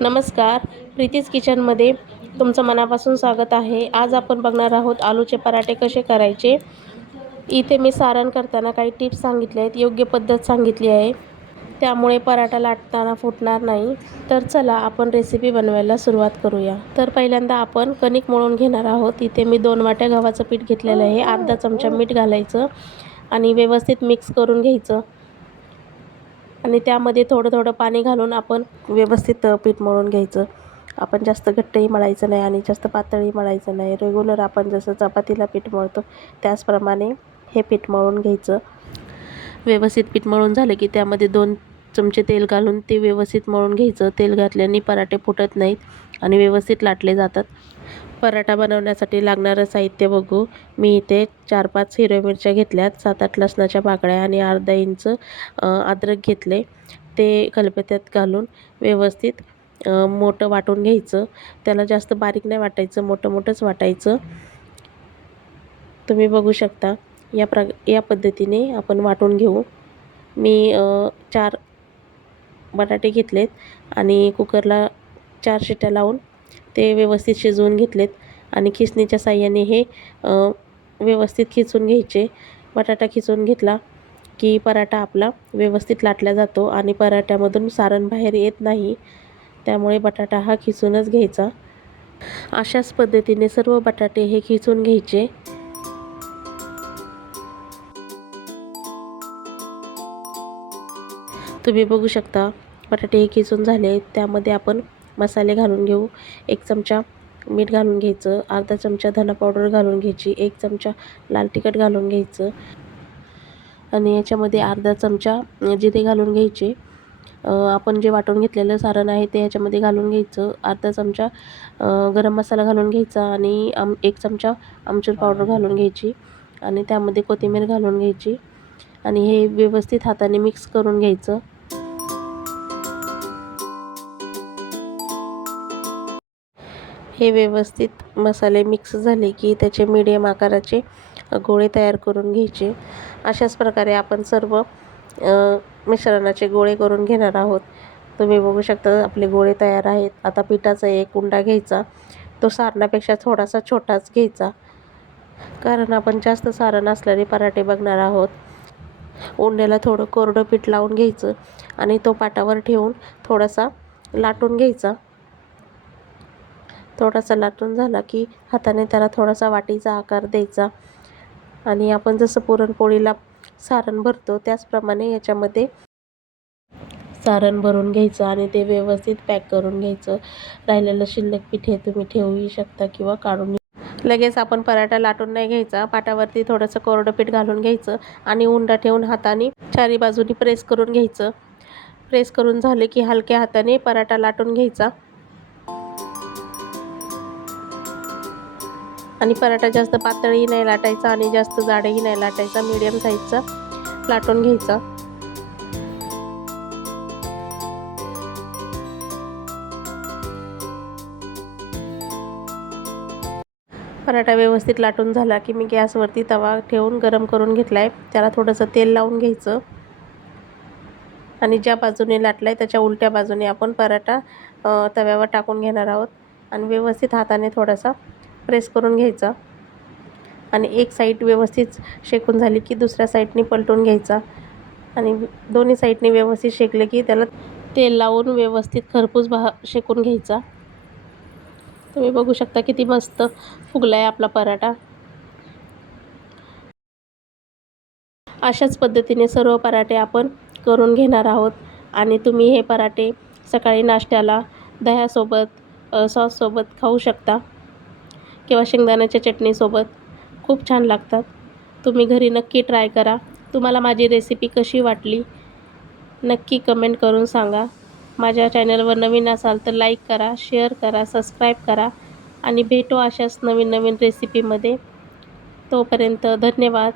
नमस्कार. प्रीतीज किचनमध्ये तुमचं मनापासून स्वागत आहे. आज आपण बघणार आहोत आलूचे पराठे कसे करायचे? इथे मी सारण करताना काही टिप्स सांगितले आहेत योग्य पद्धत सांगितली आहे. त्यामुळे पराठा लाटताना फुटणार नाही. तर चला आपण रेसिपी बनवायला सुरुवात करूया. तर पहिल्यांदा आपण कणिक मळून घेणार आहोत. इथे मी दोन वाट्या गव्हाचं पीठ घेतलेलं आहे. अर्धा चमचा मीठ घालायचं आणि व्यवस्थित मिक्स करून घ्यायचं. आणि त्यामध्ये थोडं थोडं पाणी घालून आपण व्यवस्थित पीठ मळून घ्यायचं. आपण जास्त घट्टही मळायचं नाही आणि जास्त पातळही मळायचं नाही. रेग्युलर आपण जसं चपातीला पीठ मळतो त्याचप्रमाणे हे पीठ मळून घ्यायचं. व्यवस्थित पीठ मळून झालं की त्यामध्ये दोन चमचे तेल घालून ते व्यवस्थित मळून घ्यायचं. तेल घातल्याने पराठे फुटत नाहीत आणि व्यवस्थित लाटले जातात. पराठा बनवण्यासाठी लागणारं साहित्य बघू. मी इथे चार पाच हिरव्या मिरच्या घेतल्यात सात आठ लसणाच्या पाकळ्या आणि अर्धा इंच अद्रक घेतले. ते खलबत्त्यात घालून व्यवस्थित मोठं वाटून घ्यायचं. त्याला जास्त बारीक नाही वाटायचं मोठं मोठंच वाटायचं. तुम्ही बघू शकता या प्र या पद्धतीने आपण वाटून घेऊ. मी चार बटाटे घेतलेत आणि कुकरला चार शिट्या लावून ते व्यवस्थित शिजवून घेतलेत. आणि खिसणीच्या साह्याने हे व्यवस्थित खिचून घ्यायचे. बटाटा खिचून घेतला की पराठा आपला व्यवस्थित लाटला जातो आणि पराठ्यामधून सारण बाहेर येत नाही. त्यामुळे बटाटा हा खिचूनच घ्यायचा. अशाच पद्धतीने सर्व बटाटे हे खिचून घ्यायचे. तुम्ही बघू शकता बटाटे हे खिचून झाले त्यामध्ये आपण मसाले घालून घेऊ. एक चमचा मीठ घालून घ्यायचं. अर्धा चमचा धना पावडर घालून घ्यायची. एक चमचा लाल तिखट घालून घ्यायचं. आणि याच्यामध्ये अर्धा चमचा जिरे घालून घ्यायचे. आपण जे वाटून घेतलेलं सारण आहे ते याच्यामध्ये घालून घ्यायचं. अर्धा चमचा गरम मसाला घालून घ्यायचा आणि आम एक चमचा आमचूर पावडर घालून घ्यायची. आणि त्यामध्ये कोथिंबीर घालून घ्यायची. आणि हे व्यवस्थित हाताने मिक्स करून घ्यायचं. हे व्यवस्थित मसाले मिक्स झाले की त्याचे मीडियम आकाराचे गोळे तयार करून घ्यायचे. अशाच प्रकारे आपण सर्व मिश्रणाचे गोळे करून घेणार आहोत. तुम्ही बघू शकता आपले गोळे तयार आहेत. आता पिठाचा एक उंडा घ्यायचा. तो सारणापेक्षा थोडासा छोटाच घ्यायचा. कारण आपण जास्त सारण असल्याने पराठे बघणार आहोत. उंड्याला थोडं कोरडं पीठ लावून घ्यायचं आणि तो पाटावर ठेवून थोडासा लाटून घ्यायचा. थोडासा लाटून झाला की हाताने त्याला थोडासा वाटीचा आकार द्यायचा. आणि आपण जसं पुरणपोळीला सारण भरतो त्याचप्रमाणे याच्यामध्ये सारण भरून घ्यायचं आणि ते व्यवस्थित पॅक करून घ्यायचं. राहिलेलं शिल्लक पीठ हे तुम्ही ठेवूही शकता किंवा काढून लगेच आपण पराठा लाटून नाही घ्यायचा पाटावरती थोडंसं कोरडं पीठ घालून घ्यायचं आणि उंडा ठेवून हाताने चारी बाजूनी प्रेस करून घ्यायचं. प्रेस करून झाले की हलक्या हाताने पराठा लाटून घ्यायचा. आणि पराठा जास्त पातळही नाही लाटायचा आणि जास्त जाडही नाही लाटायचा मीडियम साईजचा लाटून घ्यायचा. पराठा व्यवस्थित लाटून झाला की मी गॅसवरती तवा ठेवून गरम करून घेतला आहे त्याला थोडंसं तेल लावून घ्यायचं. आणि ज्या बाजूने लाटला आहे त्याच्या उलट्या बाजूने आपण पराठा तव्यावर टाकून घेणार आहोत. आणि व्यवस्थित हाताने थोडासा प्रेस करून घ्यायचा. आणि एक साईड व्यवस्थित शेकून झाली की दुसऱ्या साईडने पलटून घ्यायचा. आणि दोन्ही साईडने व्यवस्थित शेकले की त्याला तेल लावून व्यवस्थित खरपूस भा शेकून घ्यायचा. तुम्ही बघू शकता किती मस्त फुगला आहे आपला पराठा. अशाच पद्धतीने सर्व पराठे आपण करून घेणार आहोत. आणि तुम्ही हे पराठे सकाळी नाश्त्याला दह्यासोबत सॉससोबत खाऊ शकता. किंवा शेंगदाण्याच्या चटणीसोबत. खूप छान लागतात. तुम्ही घरी नक्की ट्राय करा. तुम्हाला माझी रेसिपी कशी वाटली नक्की कमेंट करून सांगा. माझ्या चॅनलवर नवीन असाल तर लाईक करा शेअर करा सबस्क्राईब करा आणि भेटू अशाच नवीन नवीन रेसिपीमध्ये तोपर्यंत धन्यवाद.